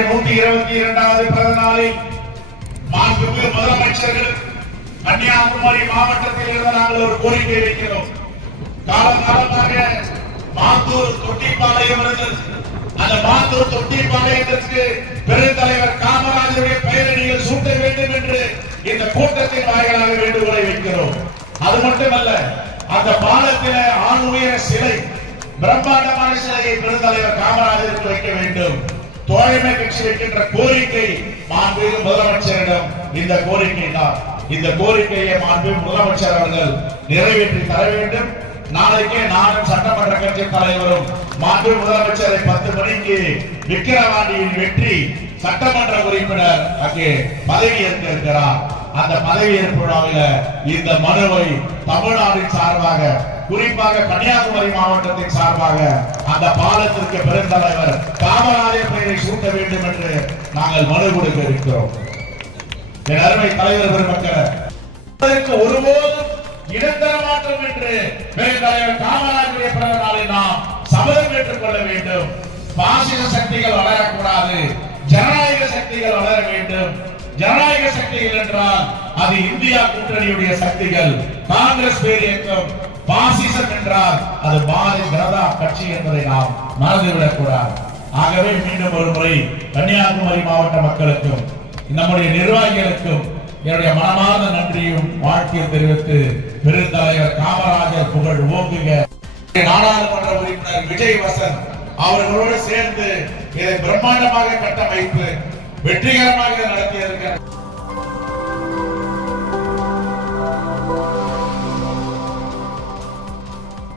122வது பிறந்த நாளில் மாண்புமிகு முதலமைச்சர்கள் கன்னியாகுமரி மாவட்டத்தில் இருந்து நாங்கள் ஒரு கோரிக்கை வைக்கிறோம். காலகாலமாக மாத்தூர் தொட்டிப்பாளையம் இருந்தது. அந்த மாத்தூர் தொட்டிப்பாளையத்திற்கு பெருந்தலைவர் காமராஜருடைய பெயரை நீங்கள் சூட்ட வேண்டும் என்று இந்த கூட்டத்தின் வாயிலாக வேண்டுகோளை வைக்கிறோம். அது மட்டுமல்ல, அந்த பாலத்திலே ஆண் உயர சிலை, பிரம்மாண்டமான சிலையை பெருந்தலைவர் காமராஜருக்கு வைக்க வேண்டும். தோழமை கட்சி வைக்கின்ற கோரிக்கை மாண்புமிகு முதலமைச்சரிடம் இந்த கோரிக்கை தான். இந்த கோரிக்கையை மாண்புமிகு முதலமைச்சர் அவர்கள் நிறைவேற்றி தர வேண்டும். நாளைக்கே நானும் சட்டமன்ற கட்சி தலைவரும் மாண்புமிகு முதலமைச்சரை 10 மணிக்கு விக்கிரவாண்டியில் வெற்றி சட்டமன்ற உறுப்பினர் அங்கே பதவி ஏற்க இருக்கிறார். அந்த பதவியேற்பு விழாவில் இந்த மனுவை தமிழ்நாட்டின் சார்பாக, குறிப்பாக கன்னியாகுமரி மாவட்டத்தின் சார்பாக அந்த பாலத்திற்கு பெருந்தலைவர் காமராஜர் பெயரை சூட்ட வேண்டும் என்று நாங்கள் மனு கொடுக்க இருக்கிறோம். என் அருமை தலைவர் பெருமக்கள், ஒருபோதும் இடத்தர மாற்றம் என்று பெருந்தலைவர் காமராஜருடைய பிறந்த நாளை நாம் சபதம் ஏற்றுக் கொள்ள வேண்டும். பாசிச சக்திகள் வளரக்கூடாது, ஜனநாயக சக்திகள் வளர வேண்டும். ஜனநாயக சக்திகள் என்றால் அது இந்தியா கூட்டணியுடைய சக்திகள். காங்கிரஸ் பேர் இயக்கம். பாசிசம் என்றால் அது பாரதிய ஜனதா கட்சி என்பதை நாம் மறந்துவிடக் கூடாது. ஆகவே மீண்டும் ஒரு முறை கன்னியாகுமரி மாவட்ட மக்களுக்கும் நம்முடைய நிர்வாகிகளுக்கும் என்னுடைய மனமார்ந்த நன்றியும் வாழ்க்கையும் தெரிவித்து பெருந்தலைவர் காமராஜர் புகழ் ஓங்குக. நாடாளுமன்ற உறுப்பினர் விஜய் வசந்த் அவர்களோடு சேர்ந்து இதை பிரம்மாண்டமாக கட்டமைப்பு வெற்றிகரமாக நடத்தி இருக்கிறார்.